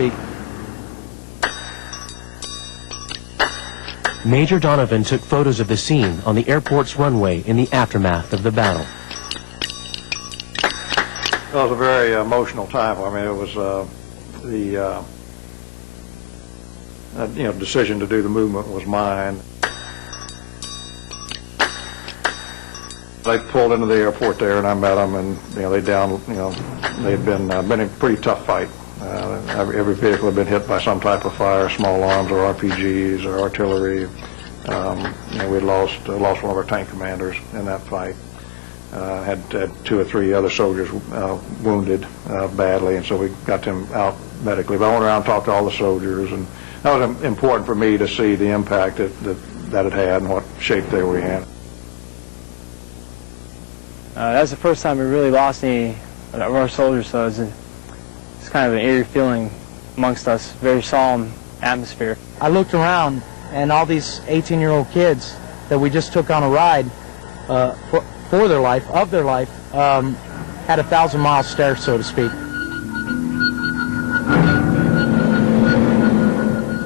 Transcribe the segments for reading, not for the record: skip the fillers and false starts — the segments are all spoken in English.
speak. Major Donovan took photos of the scene on the airport's runway in the aftermath of the battle. It was a very emotional time. I mean, it was the decision to do the movement was mine. They pulled into the airport there, and I met them, and they'd been a pretty tough fight. Every vehicle had been hit by some type of fire, small arms or RPGs or artillery. We'd lost one of our tank commanders in that fight. Had 2 or 3 other soldiers wounded badly, and so we got them out medically. But I went around and talked to all the soldiers, and that was important for me to see the impact that it had and what shape they were in. That was the first time we really lost any of our soldiers, so it's kind of an eerie feeling amongst us, very solemn atmosphere. I looked around, and all these 18-year-old kids that we just took on a ride for their life, of their life, had a 1,000-mile stare, so to speak.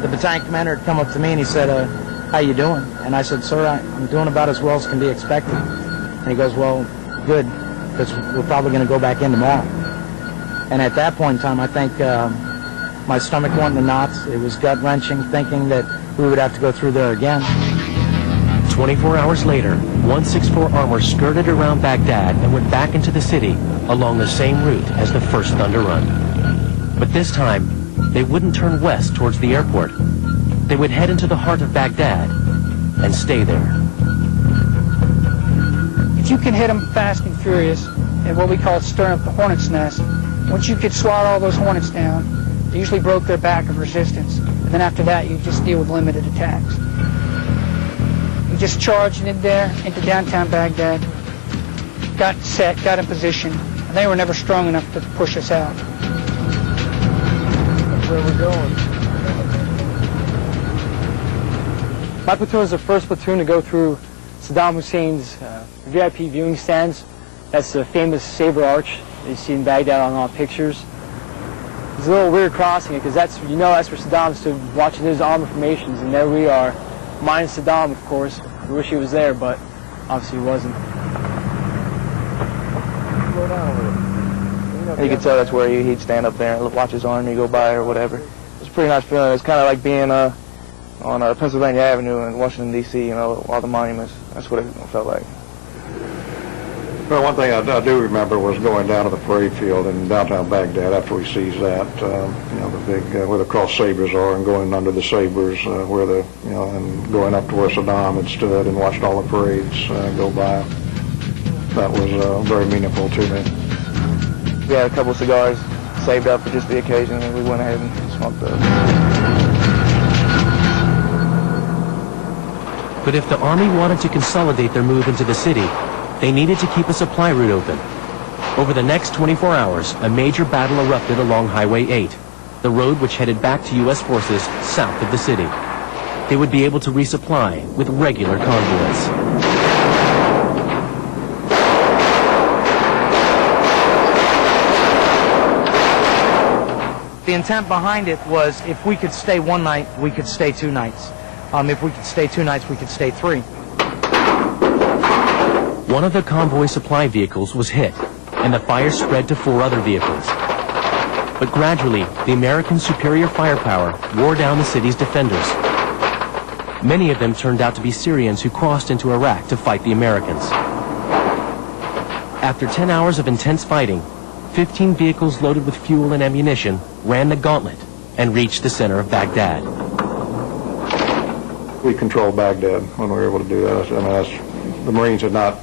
The battalion commander had come up to me and he said, how you doing? And I said, sir, I'm doing about as well as can be expected. And he goes, well, good, because we're probably going to go back in tomorrow. And at that point in time, I think my stomach went in knots. It was gut-wrenching, thinking that we would have to go through there again. 24 hours later, 164 Armor skirted around Baghdad and went back into the city along the same route as the first Thunder Run. But this time, they wouldn't turn west towards the airport. They would head into the heart of Baghdad and stay there. If you can hit them fast and furious, and what we call stirring up the hornet's nest, once you could swat all those hornets down, they usually broke their back of resistance. And then after that, you just deal with limited attacks. We just charged in there into downtown Baghdad, got set, got in position, and they were never strong enough to push us out. That's where we're going. My platoon was the first platoon to go through Saddam Hussein's VIP viewing stands. That's the famous Sabre Arch that you see in Baghdad on all pictures. It's a little weird crossing it because that's where Saddam stood watching his armor formations, and there we are, minus Saddam, of course. We wish he was there, but obviously he wasn't. You could tell that's where he'd stand up there and watch his army go by or whatever. It's a pretty nice feeling. It's kind of like being on Pennsylvania Avenue in Washington, D.C., all the monuments. That's what it felt like. Well, one thing I do remember was going down to the parade field in downtown Baghdad after we seized that, the big, where the cross sabers are, and going under the sabers, and going up to where Saddam had stood and watched all the parades go by. That was very meaningful to me. We had a couple of cigars saved up for just the occasion, and we went ahead and smoked those. But if the Army wanted to consolidate their move into the city, they needed to keep a supply route open. Over the next 24 hours, a major battle erupted along Highway 8, the road which headed back to U.S. forces south of the city. They would be able to resupply with regular convoys. The intent behind it was if we could stay one night, we could stay 2 nights. If we could stay 2 nights, we could stay 3. One of the convoy supply vehicles was hit, and the fire spread to 4 other vehicles. But gradually, the American superior firepower wore down the city's defenders. Many of them turned out to be Syrians who crossed into Iraq to fight the Americans. After 10 hours of intense fighting, 15 vehicles loaded with fuel and ammunition ran the gauntlet and reached the center of Baghdad. We controlled Baghdad when we were able to do that. I mean, the Marines had not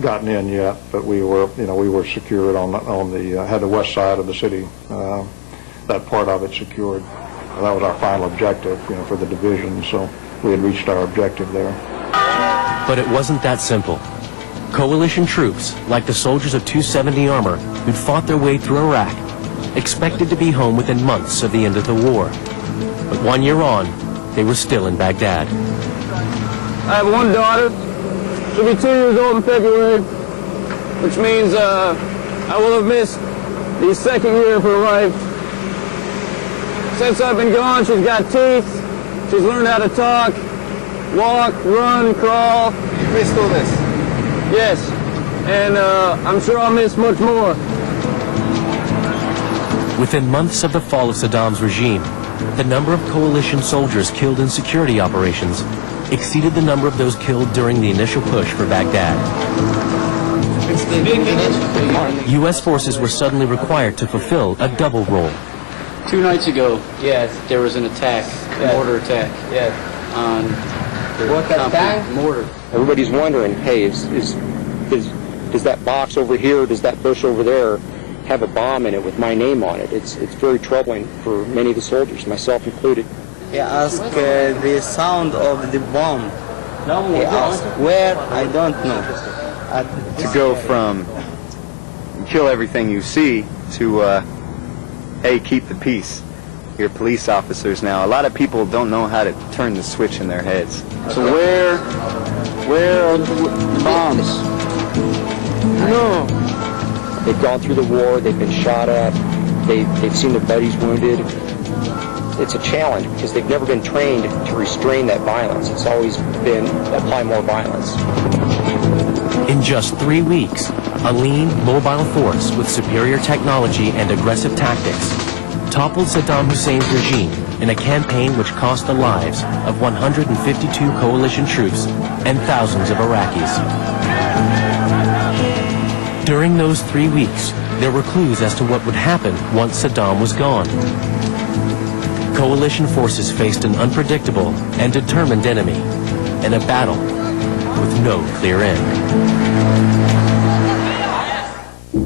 gotten in yet, but we were secured had the west side of the city, that part of it secured. That was our final objective, for the division, so we had reached our objective there. But it wasn't that simple. Coalition troops, like the soldiers of 270 Armor who'd fought their way through Iraq, expected to be home within months of the end of the war. But 1 year on, they were still in Baghdad. I have one daughter. She'll be 2 years old in February, which means I will have missed the second year of her life. Since I've been gone, she's got teeth. She's learned how to talk, walk, run, crawl. You missed all this? Yes, and I'm sure I'll miss much more. Within months of the fall of Saddam's regime, the number of coalition soldiers killed in security operations exceeded the number of those killed during the initial push for Baghdad. U.S. forces were suddenly required to fulfill a double role. 2 nights ago, there was an attack, a mortar attack on the mortar. Everybody's wondering, hey, does that box over here, does that bush over there have a bomb in it with my name on it? It's very troubling for many of the soldiers, myself included. He asked the sound of the bomb. He asked where, I don't know. To go from kill everything you see to, hey, keep the peace. You're police officers now. A lot of people don't know how to turn the switch in their heads. So where are the bombs? No. They've gone through the war, they've been shot at, they've seen their buddies wounded. It's a challenge because they've never been trained to restrain that violence. It's always been apply more violence. In just 3 weeks, a lean, mobile force with superior technology and aggressive tactics toppled Saddam Hussein's regime in a campaign which cost the lives of 152 coalition troops and thousands of Iraqis. During those 3 weeks, there were clues as to what would happen once Saddam was gone. Coalition forces faced an unpredictable and determined enemy in a battle with no clear end.